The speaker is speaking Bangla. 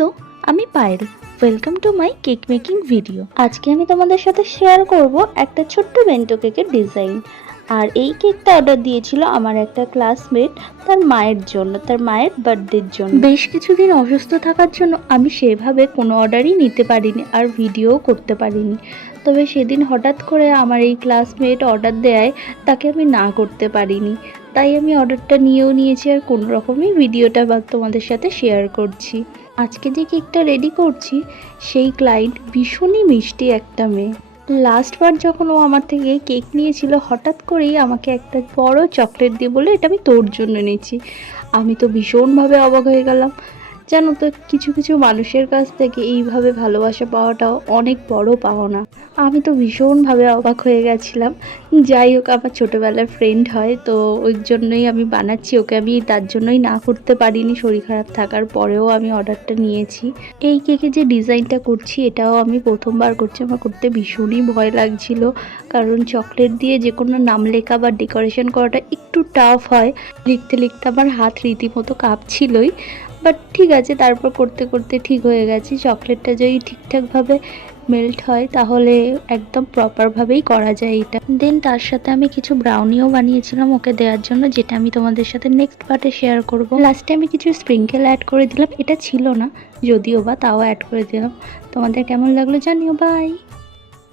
হ্যালো, আমি Payel. Welcome to my cake making video. আজকে আমি তোমাদের সাথে শেয়ার করব একটা ছোট্ট বেন্টো কেকের ডিজাইন। আর এই কেকটা অর্ডার দিয়েছিল আমার একটা ক্লাসমেট তার মায়ের জন্য, তার মায়ের বার্থডের জন্য। বেশ কিছুদিন অসুস্থ থাকার জন্য আমি সেভাবে কোনো অর্ডারই নিতে পারিনি আর ভিডিও করতে পারিনি। তবে সেদিন হঠাৎ করে আমার এই ক্লাসমেট অর্ডার দেয়, তাকে আমি না করতে পারিনি। তাই আমি অর্ডারটা নিয়েও নিয়েছি আর কোনো রকমই ভিডিওটা তোমাদের সাথে শেয়ার করছি। আজকে যে কেকটা রেডি করছি সেই ক্লায়েন্ট ভীষণই মিষ্টি একটা মেয়ে। লাস্টবার যখন ও আমার থেকে কেক নিয়েছিল, হঠাৎ করেই আমাকে একটা বড় চকলেট দিয়ে বলে, এটা আমি তোর জন্য নিয়েছি। আমি তো ভীষণভাবে অবাক হয়ে গেলাম। জানো তো, কিছু কিছু মানুষের কাছ থেকে এইভাবে ভালোবাসা পাওয়াটাও অনেক বড় পাওনা। আমি তো ভীষণভাবে অবাক হয়ে গেছিলাম। যাই হোক, আমার ছোটোবেলার ফ্রেন্ড হয়, তো ওই জন্যই আমি বানাচ্ছি। ওকে আমি তার জন্যই না করতে পারিনি, শরীর খারাপ থাকার পরেও আমি অর্ডারটা নিয়েছি। এই কেকে যে ডিজাইনটা করছি এটাও আমি প্রথমবার করছি। আমার করতে ভীষণই ভয় লাগছিল, কারণ চকলেট দিয়ে যে কোনো নাম লেখা বা ডেকোরেশন করাটা একটু টাফ হয়। লিখতে লিখতে আমার হাত রীতিমতো কাঁপছিলই, বাট ঠিক আছে, তারপর করতে করতে ঠিক হয়ে গেছে। চকলেটটা যদি ঠিকঠাকভাবে মেল্ট হয় তাহলে একদম প্রপারভাবেই করা যায় এটা। দেন তার সাথে আমি কিছু ব্রাউনিও বানিয়েছিলাম ওকে দেওয়ার জন্য, যেটা আমি তোমাদের সাথে নেক্সট পার্টে শেয়ার করব। লাস্টে আমি কিছু স্প্রিঙ্কেল অ্যাড করে দিলাম, এটা ছিল না যদিও বা, তাও অ্যাড করে দিলাম। তোমাদের কেমন লাগলো জানিও। বাই।